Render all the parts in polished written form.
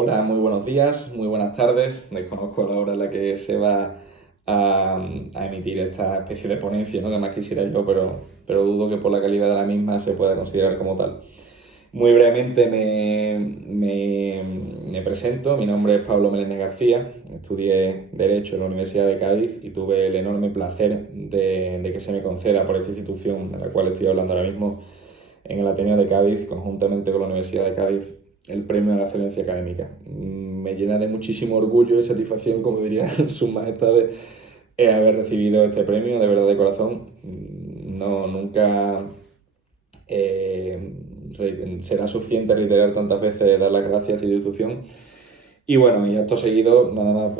Hola, muy buenos días, muy buenas tardes. Desconozco la hora en la que se va a emitir esta especie de ponencia, ¿no? Que más quisiera yo, pero dudo que por la calidad de la misma se pueda considerar como tal. Muy brevemente me presento. Mi nombre es Pablo Meléndez García. Estudié Derecho en la Universidad de Cádiz y tuve el enorme placer de que se me conceda por esta institución de la cual estoy hablando ahora mismo, en el Ateneo de Cádiz, conjuntamente con la Universidad de Cádiz, el premio a la excelencia académica. Me llena de muchísimo orgullo y satisfacción, como dirían sus majestades, haber recibido este premio, de verdad, de corazón. No, nunca será suficiente reiterar tantas veces, dar las gracias a esta institución. Y bueno, y acto seguido, nada más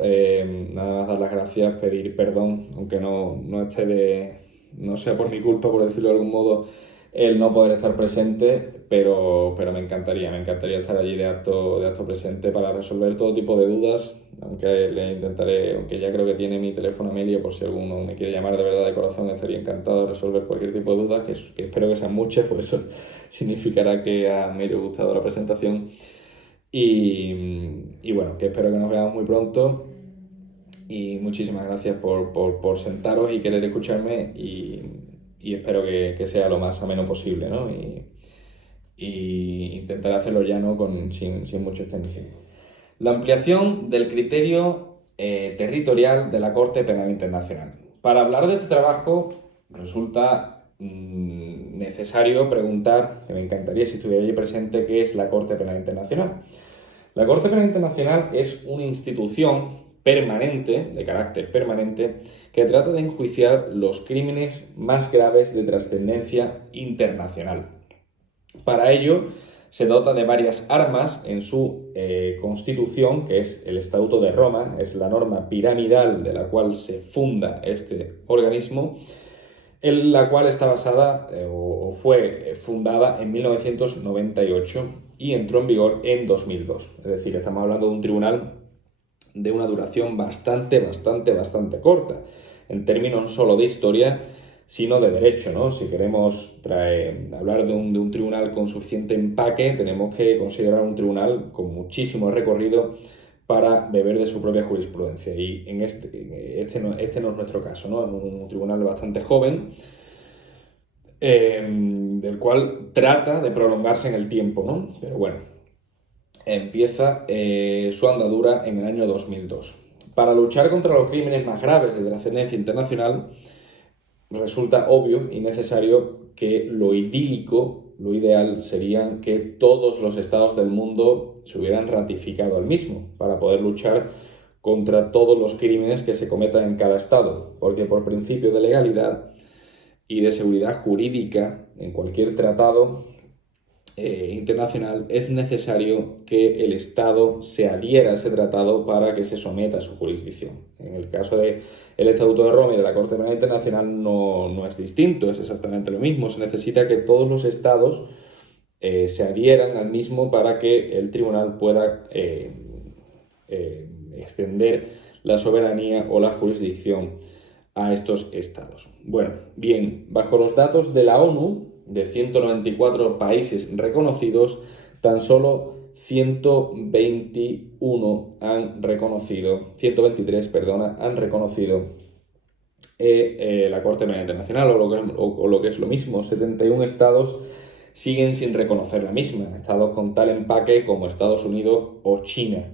dar las gracias, pedir perdón, aunque no esté no sea por mi culpa, por decirlo de algún modo, el no poder estar presente, pero me encantaría estar allí de acto presente para resolver todo tipo de dudas, aunque ya creo que tiene mi teléfono Amelia, por si alguno me quiere llamar de verdad de corazón, estaría encantado de resolver cualquier tipo de duda, que espero que sean muchas, por eso significará que me haya gustado la presentación. Y bueno, que espero que nos veamos muy pronto y muchísimas gracias por sentaros y querer escucharme y espero que sea lo más ameno posible, ¿no? Y intentaré hacerlo ya, ¿no? Sin mucho extensión. La ampliación del criterio territorial de la Corte Penal Internacional. Para hablar de este trabajo resulta necesario preguntar, que me encantaría si estuviera allí presente, qué es la Corte Penal Internacional. La Corte Penal Internacional es una institución permanente, de carácter permanente, que trata de enjuiciar los crímenes más graves de trascendencia internacional. Para ello, se dota de varias armas en su constitución, que es el Estatuto de Roma, es la norma piramidal de la cual se funda este organismo, en la cual está basada o fue fundada en 1998 y entró en vigor en 2002. Es decir, estamos hablando de un tribunal de una duración bastante corta, en términos no solo de historia, sino de derecho, ¿no? Si queremos hablar de un tribunal con suficiente empaque, tenemos que considerar un tribunal con muchísimo recorrido para beber de su propia jurisprudencia. Y este no es nuestro caso, ¿no? Es un tribunal bastante joven, del cual trata de prolongarse en el tiempo, ¿no? Pero bueno, empieza su andadura en el año 2002. Para luchar contra los crímenes más graves de trascendencia internacional, resulta obvio y necesario que lo idílico, lo ideal, sería que todos los estados del mundo se hubieran ratificado al mismo para poder luchar contra todos los crímenes que se cometan en cada estado, porque por principio de legalidad y de seguridad jurídica en cualquier tratado internacional es necesario que el Estado se adhiera a ese tratado para que se someta a su jurisdicción. En el caso del Estatuto de Roma y de la Corte Penal Internacional no es distinto, es exactamente lo mismo. Se necesita que todos los Estados se adhieran al mismo para que el tribunal pueda extender la soberanía o la jurisdicción a estos estados. Bueno, bien, bajo los datos de la ONU, de 194 países reconocidos, tan solo 123, han reconocido la Corte Penal Internacional, o lo que es lo mismo, 71 estados siguen sin reconocer la misma, estados con tal empaque como Estados Unidos o China.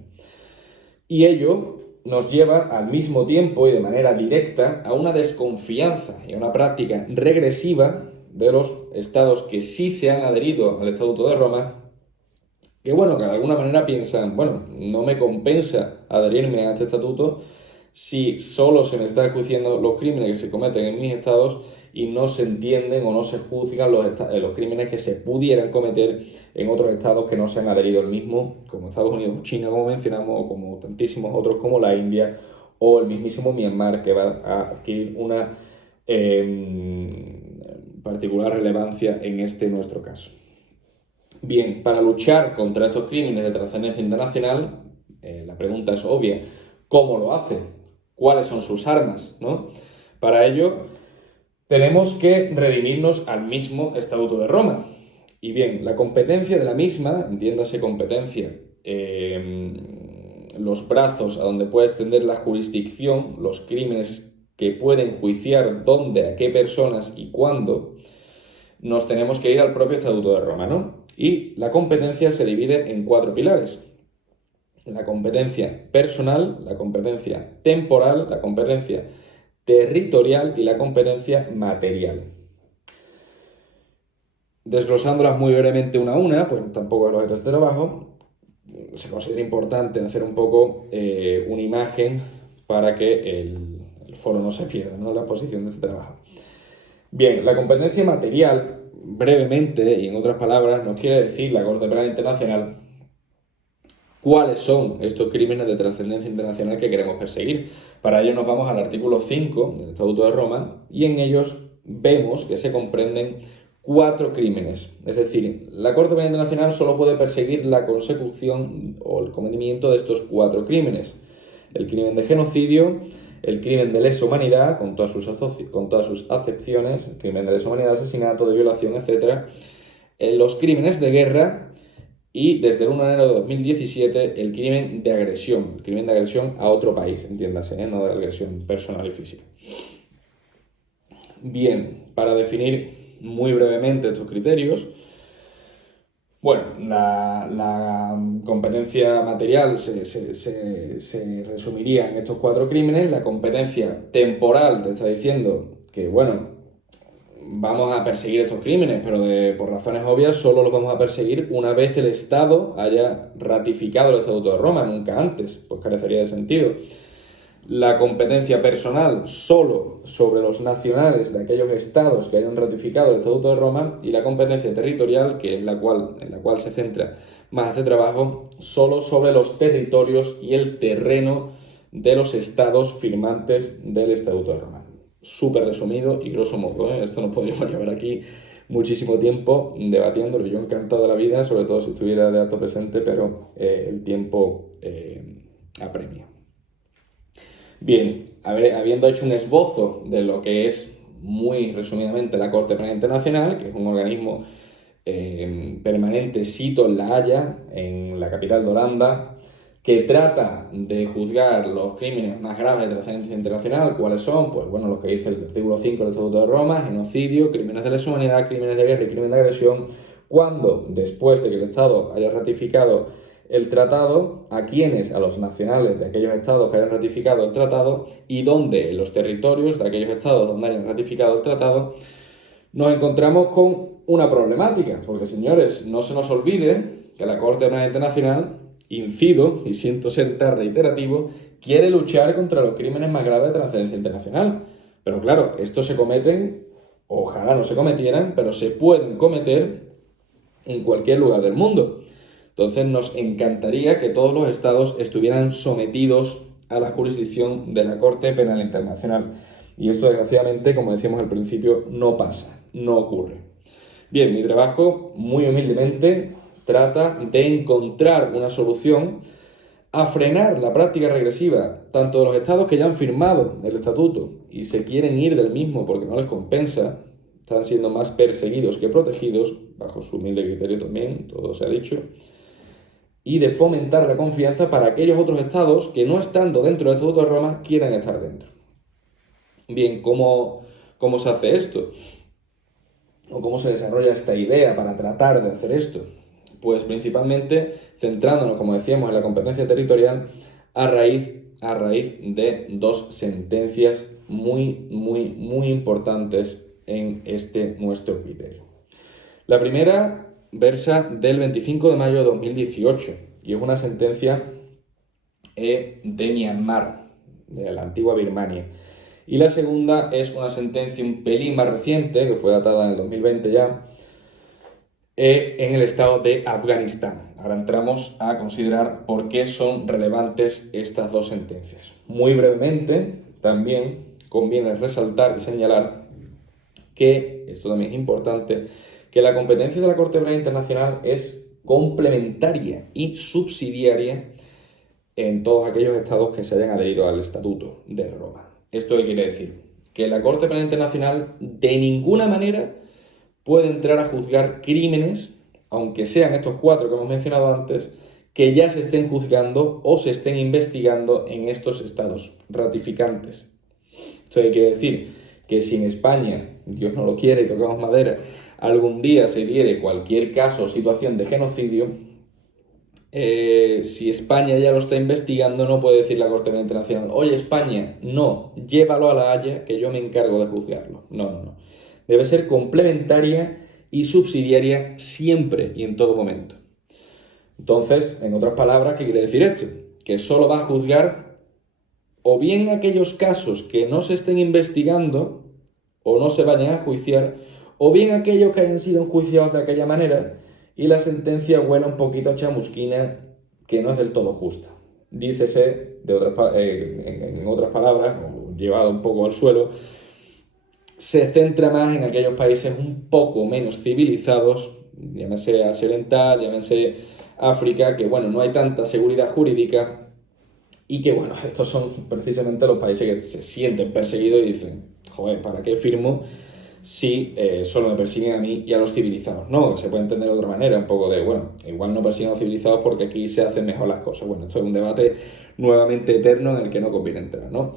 Y ello nos lleva al mismo tiempo y de manera directa a una desconfianza y a una práctica regresiva de los estados que sí se han adherido al Estatuto de Roma, que bueno, que de alguna manera piensan, bueno, no me compensa adherirme a este estatuto si solo se me está enjuiciando los crímenes que se cometen en mis estados y no se entienden o no se juzgan los crímenes que se pudieran cometer en otros estados que no se han adherido al mismo, como Estados Unidos o China, como mencionamos, o como tantísimos otros como la India o el mismísimo Myanmar, que va a adquirir una particular relevancia en este nuestro caso. Bien, para luchar contra estos crímenes de trascendencia internacional, la pregunta es obvia: ¿cómo lo hace? ¿Cuáles son sus armas? ¿No? Para ello, tenemos que redimirnos al mismo Estatuto de Roma. Y bien, la competencia de la misma, entiéndase competencia los brazos a donde puede extender la jurisdicción, los crímenes que puede enjuiciar dónde, a qué personas y cuándo, nos tenemos que ir al propio Estatuto de Roma, ¿no? Y la competencia se divide en 4 pilares. La competencia personal, la competencia temporal, la competencia territorial y la competencia material. Desglosándolas muy brevemente una a una, pues tampoco es lo objeto de trabajo, se considera importante hacer un poco una imagen para que el foro no se pierda, ¿no? La exposición de este trabajo. Bien, la competencia material, brevemente y en otras palabras, nos quiere decir la Corte Penal Internacional cuáles son estos crímenes de trascendencia internacional que queremos perseguir. Para ello nos vamos al artículo 5 del Estatuto de Roma y en ellos vemos que se comprenden 4 crímenes. Es decir, la Corte Penal Internacional solo puede perseguir la consecución o el cometimiento de estos 4 crímenes. El crimen de genocidio, el crimen de lesa humanidad, con todas sus acepciones, el crimen de lesa humanidad, asesinato, de violación, etc. Los crímenes de guerra y, desde el 1 de enero de 2017, el crimen de agresión a otro país, entiéndase, no de agresión personal y física. Bien, para definir muy brevemente estos criterios, bueno, la competencia material se resumiría en estos 4 crímenes. La competencia temporal te está diciendo que, bueno, vamos a perseguir estos crímenes, pero por razones obvias solo los vamos a perseguir una vez el Estado haya ratificado el Estatuto de Roma, nunca antes, pues carecería de sentido. La competencia personal solo sobre los nacionales de aquellos estados que hayan ratificado el Estatuto de Roma, y la competencia territorial, que es en la cual se centra más este trabajo, solo sobre los territorios y el terreno de los estados firmantes del Estatuto de Roma. Súper resumido y grosso modo, ¿eh? Esto nos podríamos llevar aquí muchísimo tiempo debatiéndolo. Yo encantado de la vida, sobre todo si estuviera de acto presente, pero el tiempo apremia. Bien, habiendo hecho un esbozo de lo que es muy resumidamente la Corte Penal Internacional, que es un organismo permanente sito en La Haya, en la capital de Holanda, que trata de juzgar los crímenes más graves de trascendencia internacional. ¿Cuáles son? Pues bueno, los que dice el artículo 5 del Estatuto de Roma: genocidio, crímenes de lesa humanidad, crímenes de guerra y crímenes de agresión, cuando, después de que el Estado haya ratificado el tratado, a quienes, a los nacionales de aquellos estados que hayan ratificado el tratado, y donde en los territorios de aquellos estados donde hayan ratificado el tratado, nos encontramos con una problemática, porque, señores, no se nos olvide que la Corte Penal Internacional, incido, y siento ser tan reiterativo, quiere luchar contra los crímenes más graves de trascendencia internacional. Pero claro, estos se cometen, ojalá no se cometieran, pero se pueden cometer en cualquier lugar del mundo. Entonces nos encantaría que todos los estados estuvieran sometidos a la jurisdicción de la Corte Penal Internacional. Y esto, desgraciadamente, como decíamos al principio, no pasa, no ocurre. Bien, mi trabajo, muy humildemente, trata de encontrar una solución a frenar la práctica regresiva tanto de los estados que ya han firmado el estatuto y se quieren ir del mismo porque no les compensa, están siendo más perseguidos que protegidos, bajo su humilde criterio también, todo se ha dicho, y de fomentar la confianza para aquellos otros estados que, no estando dentro del Estatuto de Roma, quieran estar dentro. Bien, ¿cómo se hace esto? ¿O cómo se desarrolla esta idea para tratar de hacer esto? Pues principalmente centrándonos, como decíamos, en la competencia territorial a raíz de 2 sentencias muy importantes en este nuestro criterio. La primera versa del 25 de mayo de 2018 y es una sentencia de Myanmar, de la antigua Birmania. Y la segunda es una sentencia un pelín más reciente, que fue datada en el 2020 ya, en el estado de Afganistán. Ahora entramos a considerar por qué son relevantes estas 2 sentencias. Muy brevemente, también conviene resaltar y señalar que, esto también es importante, que la competencia de la Corte Penal Internacional es complementaria y subsidiaria en todos aquellos estados que se hayan adherido al Estatuto de Roma. ¿Esto qué quiere decir? Que la Corte Penal Internacional de ninguna manera puede entrar a juzgar crímenes, aunque sean estos 4 que hemos mencionado antes, que ya se estén juzgando o se estén investigando en estos estados ratificantes. Esto quiere decir que si en España, Dios no lo quiere y tocamos madera, algún día se diere cualquier caso o situación de genocidio, si España ya lo está investigando, no puede decir la Corte Penal Internacional: oye, España, no, llévalo a La Haya, que yo me encargo de juzgarlo. No, no, no. Debe ser complementaria y subsidiaria siempre y en todo momento. Entonces, en otras palabras, ¿qué quiere decir esto? Que solo va a juzgar o bien aquellos casos que no se estén investigando o no se vayan a juiciar, o bien aquellos que hayan sido enjuiciados de aquella manera y la sentencia huele un poquito a chamusquina, que no es del todo justa. Dícese, en otras palabras, o llevado un poco al suelo, se centra más en aquellos países un poco menos civilizados, llámese Asia Oriental, llámese África, que bueno, no hay tanta seguridad jurídica y que bueno, estos son precisamente los países que se sienten perseguidos y dicen: joder, ¿para qué firmo si solo me persiguen a mí y a los civilizados? No, se puede entender de otra manera, un poco de, bueno, igual no persiguen a los civilizados porque aquí se hacen mejor las cosas. Bueno, esto es un debate nuevamente eterno en el que no conviene entrar, ¿no?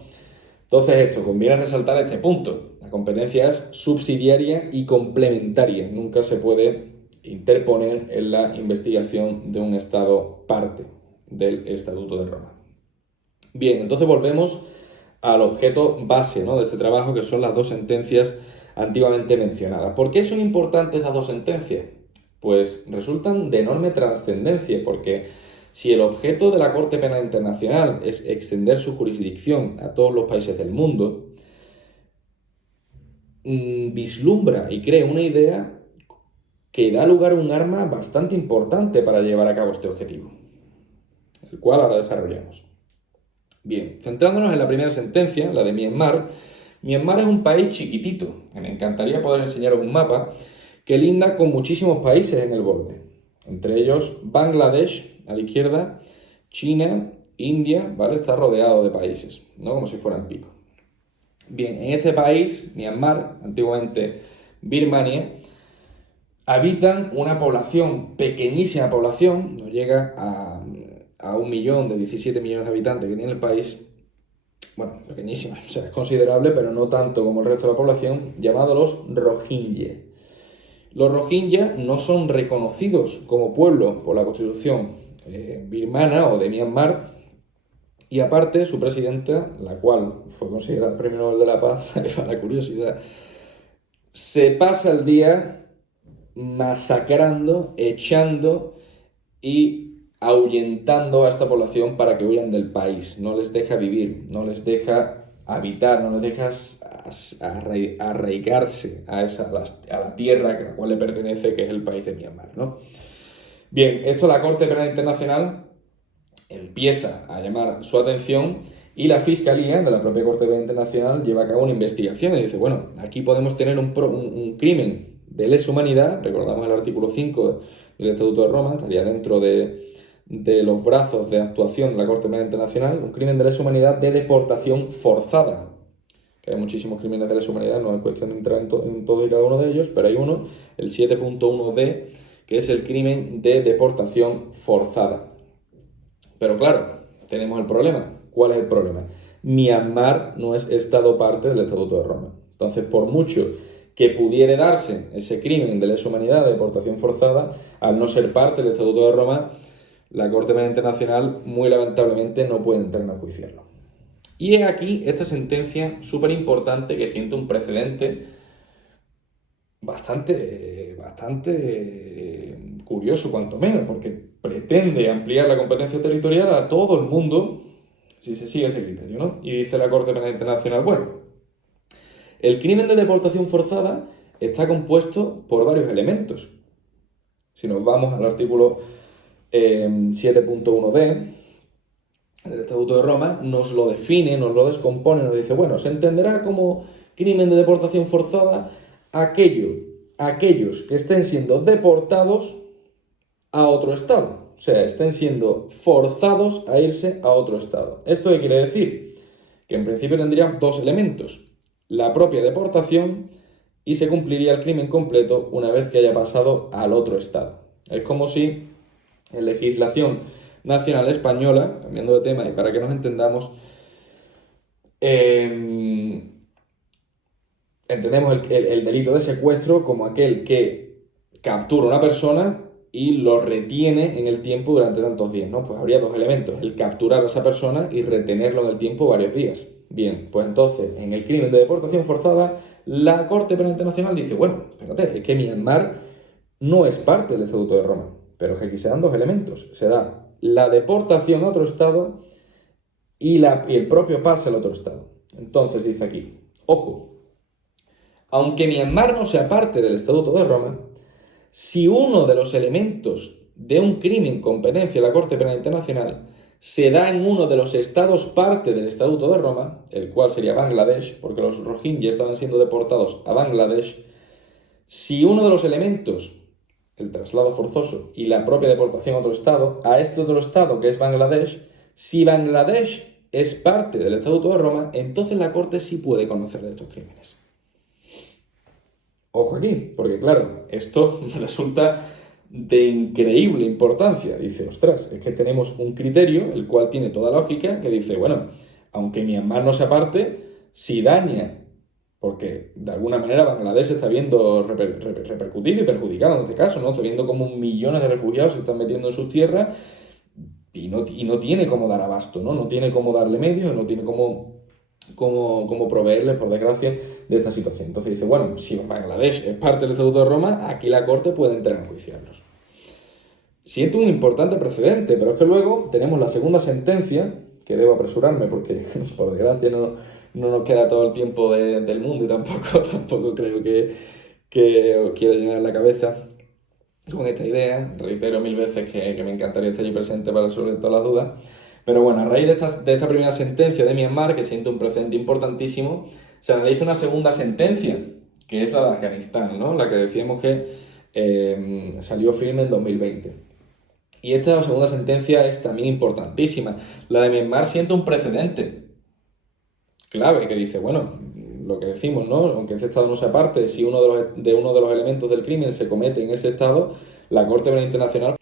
Entonces conviene resaltar este punto. La competencia es subsidiaria y complementaria. Nunca se puede interponer en la investigación de un Estado parte del Estatuto de Roma. Bien, entonces volvemos al objeto base, ¿no?, de este trabajo, que son las dos sentencias antiguamente mencionadas. ¿Por qué son importantes las dos sentencias? Pues resultan de enorme trascendencia, porque si el objeto de la Corte Penal Internacional es extender su jurisdicción a todos los países del mundo, vislumbra y crea una idea que da lugar a un arma bastante importante para llevar a cabo este objetivo, el cual ahora desarrollamos. Bien, centrándonos en la primera sentencia, la de Myanmar. Myanmar es un país chiquitito, que me encantaría poder enseñaros un mapa, que linda con muchísimos países en el borde. Entre ellos Bangladesh, a la izquierda, China, India, ¿vale? Está rodeado de países, ¿no?, como si fueran pico. Bien, en este país, Myanmar, antiguamente Birmania, habitan una población, pequeñísima población, no llega a 1 millón de 17 millones de habitantes que tiene el país. Bueno, pequeñísima, o sea, es considerable, pero no tanto como el resto de la población, llamados los Rohingya. Los Rohingya no son reconocidos como pueblo por la constitución birmana o de Myanmar, y aparte su presidenta, la cual fue considerada Premio Nobel de la Paz, para la curiosidad, se pasa el día masacrando, echando y ahuyentando a esta población para que huyan del país. No les deja vivir, no les deja habitar, no les deja arraigarse a la tierra a la cual le pertenece, que es el país de Myanmar, ¿no? Bien, esto la Corte Penal Internacional empieza a llamar su atención y la Fiscalía de la propia Corte Penal Internacional lleva a cabo una investigación y dice: bueno, aquí podemos tener un crimen de lesa humanidad. Recordamos el artículo 5 del Estatuto de Roma, estaría dentro de los brazos de actuación de la Corte Penal Internacional, un crimen de lesa humanidad de deportación forzada. Que hay muchísimos crímenes de lesa humanidad, no es cuestión de entrar en todos y cada uno de ellos, pero hay uno, el 7.1d, que es el crimen de deportación forzada. Pero claro, tenemos el problema. ¿Cuál es el problema? Myanmar no es Estado parte del Estatuto de Roma. Entonces, por mucho que pudiera darse ese crimen de lesa humanidad de deportación forzada, al no ser parte del Estatuto de Roma, la Corte Penal Internacional, muy lamentablemente, no puede entrar a enjuiciarlo. Y es aquí esta sentencia súper importante que siente un precedente bastante curioso, cuanto menos, porque pretende ampliar la competencia territorial a todo el mundo si se sigue ese criterio, ¿no? Y dice la Corte Penal Internacional: bueno, el crimen de deportación forzada está compuesto por varios elementos. Si nos vamos al artículo 7.1d del Estatuto de Roma, nos lo define, nos lo descompone, nos dice: bueno, se entenderá como crimen de deportación forzada aquellos que estén siendo deportados a otro estado, o sea, estén siendo forzados a irse a otro estado. ¿Esto qué quiere decir? Que en principio tendría dos elementos: la propia deportación, y se cumpliría el crimen completo una vez que haya pasado al otro estado. Es como si en legislación nacional española, cambiando de tema y para que nos entendamos, entendemos el delito de secuestro como aquel que captura a una persona y lo retiene en el tiempo durante tantos días, ¿no? Pues habría dos elementos, el capturar a esa persona y retenerlo en el tiempo varios días. Bien, pues entonces, en el crimen de deportación forzada, la Corte Penal Internacional dice, bueno, espérate, es que Myanmar no es parte del Estatuto de Roma, pero es que aquí se dan dos elementos. Se da la deportación a otro estado y el propio pase al otro estado. Entonces dice aquí, ojo, aunque Myanmar no sea parte del Estatuto de Roma, si uno de los elementos de un crimen competencia de la Corte Penal Internacional se da en uno de los estados parte del Estatuto de Roma, el cual sería Bangladesh, porque los rohingyas estaban siendo deportados a Bangladesh, si uno de los elementos, el traslado forzoso y la propia deportación a otro estado, a este otro estado que es Bangladesh, si Bangladesh es parte del Estatuto de Roma, entonces la Corte sí puede conocer de estos crímenes. Ojo aquí, porque claro, esto resulta de increíble importancia. Dice, ostras, es que tenemos un criterio, el cual tiene toda lógica, que dice, bueno, aunque Myanmar no sea parte, si daña, porque de alguna manera Bangladesh se está viendo repercutido y perjudicado en este caso, ¿no? Está viendo como millones de refugiados se están metiendo en sus tierras y no tiene cómo dar abasto, ¿no? No tiene cómo darle medios, no tiene cómo proveerles, por desgracia, de esta situación. Entonces dice, bueno, si Bangladesh es parte del Estatuto de Roma, aquí la Corte puede entrar a enjuiciarlos. Siento un importante precedente, pero es que luego tenemos la segunda sentencia, que debo apresurarme porque, por desgracia, no nos queda todo el tiempo del mundo y tampoco creo que os quiera llenar la cabeza con esta idea. Reitero 1000 veces que me encantaría estar allí presente para resolver todas las dudas. Pero bueno, a raíz de esta primera sentencia de Myanmar, que siento un precedente importantísimo, se analiza una segunda sentencia, que es la de Afganistán, ¿no? La que decíamos que salió firme en 2020. Y esta segunda sentencia es también importantísima. La de Myanmar siente un precedente clave que dice, bueno, lo que decimos, ¿no? Aunque este estado no sea parte, si uno de los elementos del crimen se comete en ese estado, la Corte Penal Internacional.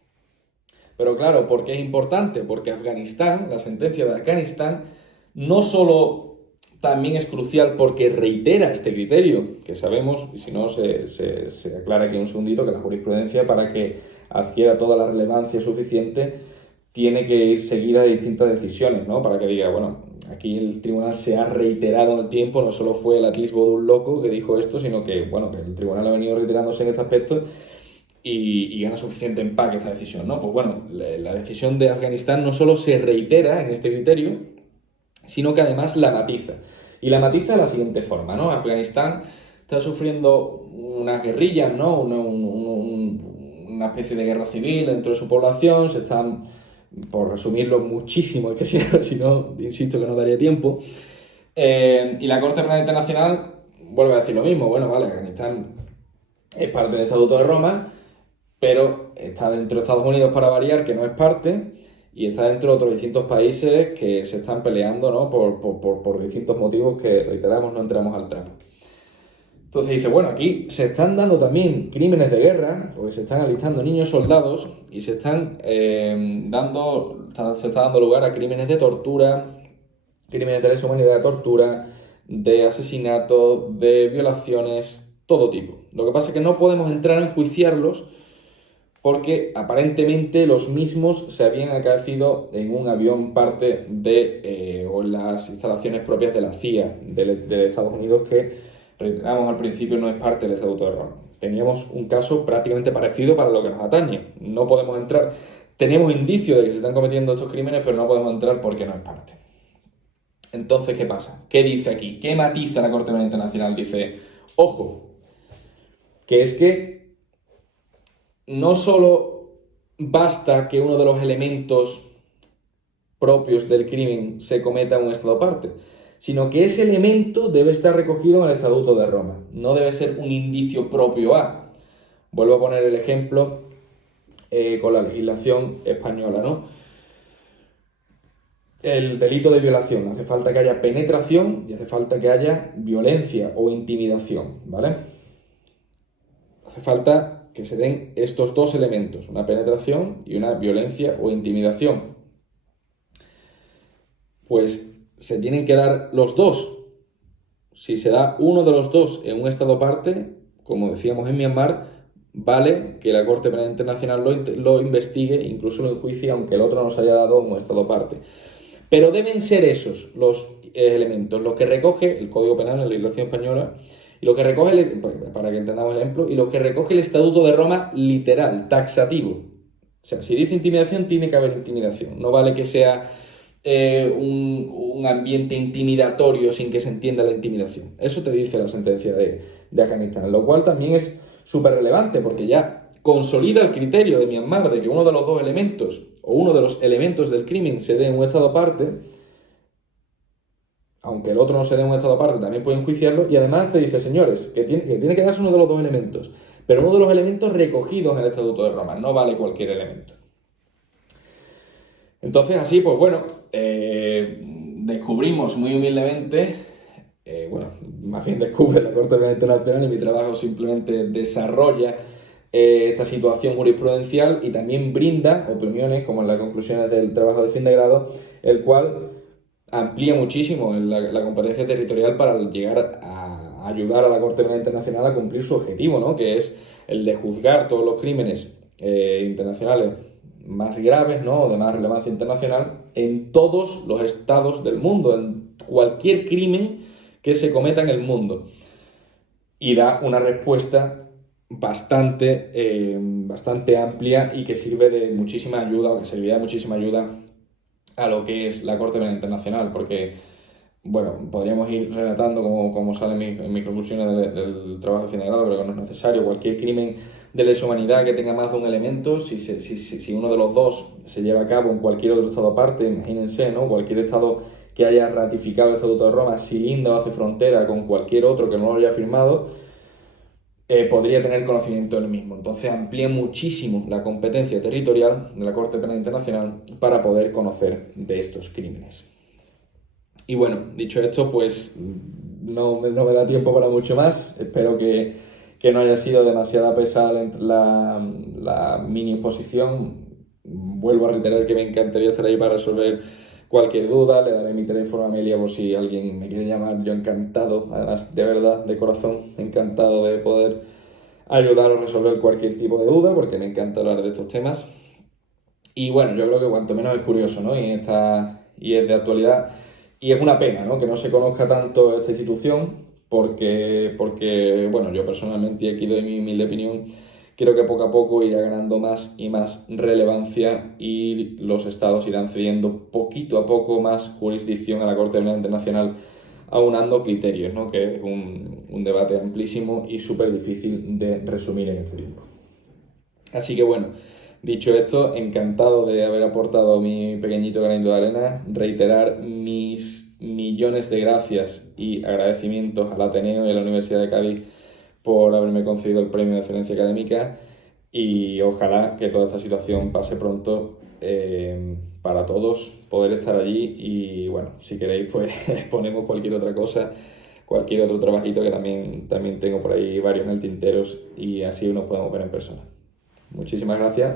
Pero claro, ¿por qué es importante? Porque Afganistán, la sentencia de Afganistán, no solo también es crucial porque reitera este criterio, que sabemos, y si no se aclara aquí un segundito, que la jurisprudencia, para que adquiera toda la relevancia suficiente, tiene que ir seguida de distintas decisiones, ¿no? Para que diga, bueno, aquí el tribunal se ha reiterado en el tiempo, no solo fue el atisbo de un loco que dijo esto, sino que, bueno, que el tribunal ha venido reiterándose en este aspecto y gana suficiente empaque esta decisión, ¿no? Pues bueno, la decisión de Afganistán no solo se reitera en este criterio, sino que además la matiza. Y la matiza de la siguiente forma, ¿no? Afganistán está sufriendo unas guerrillas, ¿no? Una especie de guerra civil dentro de su población, se están, por resumirlo muchísimo, es que si no, insisto que no daría tiempo, y la Corte Penal Internacional vuelve a decir lo mismo, bueno, vale, Afganistán es parte del Estatuto de Roma, pero está dentro de Estados Unidos para variar, que no es parte, y está dentro de otros distintos países que se están peleando, ¿no? por distintos motivos que, reiteramos, no entramos al trapo. Entonces dice, bueno, aquí se están dando también crímenes de guerra, porque se están alistando niños soldados y se está dando lugar a crímenes de tortura, crímenes de lesa humanidad, de tortura, de asesinato, de violaciones, todo tipo. Lo que pasa es que no podemos entrar a enjuiciarlos porque aparentemente los mismos se habían acaecido en un avión parte o en las instalaciones propias de la CIA de Estados Unidos, que, reiteramos al principio, no es parte del Estatuto de Roma. Teníamos un caso prácticamente parecido para lo que nos atañe. No podemos entrar, tenemos indicios de que se están cometiendo estos crímenes, pero no podemos entrar porque no es parte. Entonces, ¿qué pasa? ¿Qué dice aquí? ¿Qué matiza la Corte Penal Internacional? Dice, ojo, que es que no solo basta que uno de los elementos propios del crimen se cometa en un estado parte, sino que ese elemento debe estar recogido en el Estatuto de Roma. No debe ser un indicio propio a. Vuelvo a poner el ejemplo con la legislación española, ¿no? El delito de violación. Hace falta que haya penetración y hace falta que haya violencia o intimidación, ¿vale? Hace falta que se den estos dos elementos, una penetración y una violencia o intimidación. pues se tienen que dar los dos. Si se da uno de los dos en un estado parte, como decíamos en Myanmar, vale que la Corte Penal Internacional lo investigue, incluso lo enjuicie, aunque el otro no se haya dado en un estado parte. Pero deben ser esos los elementos, los que recoge el Código Penal, la legislación española, y lo que recoge, para que entendamos el ejemplo, y lo que recoge el Estatuto de Roma literal, taxativo. O sea, si dice intimidación, tiene que haber intimidación. No vale que sea un ambiente intimidatorio sin que se entienda la intimidación. Eso te dice la sentencia de Afganistán, lo cual también es súper relevante porque ya consolida el criterio de Myanmar de que uno de los dos elementos o uno de los elementos del crimen se dé en un estado aparte, aunque el otro no se dé en un estado aparte, también pueden enjuiciarlo, y además te dice, señores, que tiene que darse uno de los dos elementos, pero uno de los elementos recogidos en el Estatuto de Roma, no vale cualquier elemento. Entonces, así, pues bueno, descubrimos muy humildemente, más bien descubre la Corte Penal Internacional y mi trabajo simplemente desarrolla esta situación jurisprudencial y también brinda opiniones, como en las conclusiones del trabajo de fin de grado, el cual amplía muchísimo la competencia territorial para llegar a ayudar a la Corte Penal Internacional a cumplir su objetivo, ¿no? Que es el de juzgar todos los crímenes internacionales más graves, ¿no? O de más relevancia internacional en todos los estados del mundo, en cualquier crimen que se cometa en el mundo. Y da una respuesta bastante amplia y que sirve de muchísima ayuda, o que servirá de muchísima ayuda a lo que es la Corte Penal Internacional, porque, bueno, podríamos ir relatando como sale en mis conclusiones del trabajo de fin de grado, pero que no es necesario. Cualquier crimen de lesa humanidad que tenga más de un elemento, si uno de los dos se lleva a cabo en cualquier otro estado aparte, imagínense, ¿no? Cualquier estado que haya ratificado el Estatuto de Roma, si linda o hace frontera con cualquier otro que no lo haya firmado, podría tener conocimiento del mismo. Entonces amplía muchísimo la competencia territorial de la Corte Penal Internacional para poder conocer de estos crímenes. Y bueno, dicho esto, pues no me da tiempo para mucho más. Espero que no haya sido demasiada pesada la mini exposición. Vuelvo a reiterar que me encantaría estar ahí para resolver cualquier duda. Le daré mi teléfono a Amelia por si alguien me quiere llamar. Yo encantado, además de verdad, de corazón, encantado de poder ayudar o resolver cualquier tipo de duda, porque me encanta hablar de estos temas. Y bueno, yo creo que cuanto menos es curioso, ¿no? Y es de actualidad. Y es una pena, ¿no? Que no se conozca tanto esta institución, porque bueno, yo personalmente, y aquí doy mi humilde opinión, creo que poco a poco irá ganando más y más relevancia y los estados irán cediendo poquito a poco más jurisdicción a la Corte Penal Internacional, aunando criterios, ¿no? Que es un debate amplísimo y súper difícil de resumir en este tiempo. Así que bueno, dicho esto, encantado de haber aportado mi pequeñito granito de arena, reiterar mis millones de gracias y agradecimientos al Ateneo y a la Universidad de Cádiz por haberme concedido el Premio de Excelencia Académica, y ojalá que toda esta situación pase pronto para todos, poder estar allí. Y bueno, si queréis pues exponemos cualquier otra cosa, cualquier otro trabajito que también tengo por ahí varios en el tintero, y así nos podemos ver en persona. Muchísimas gracias.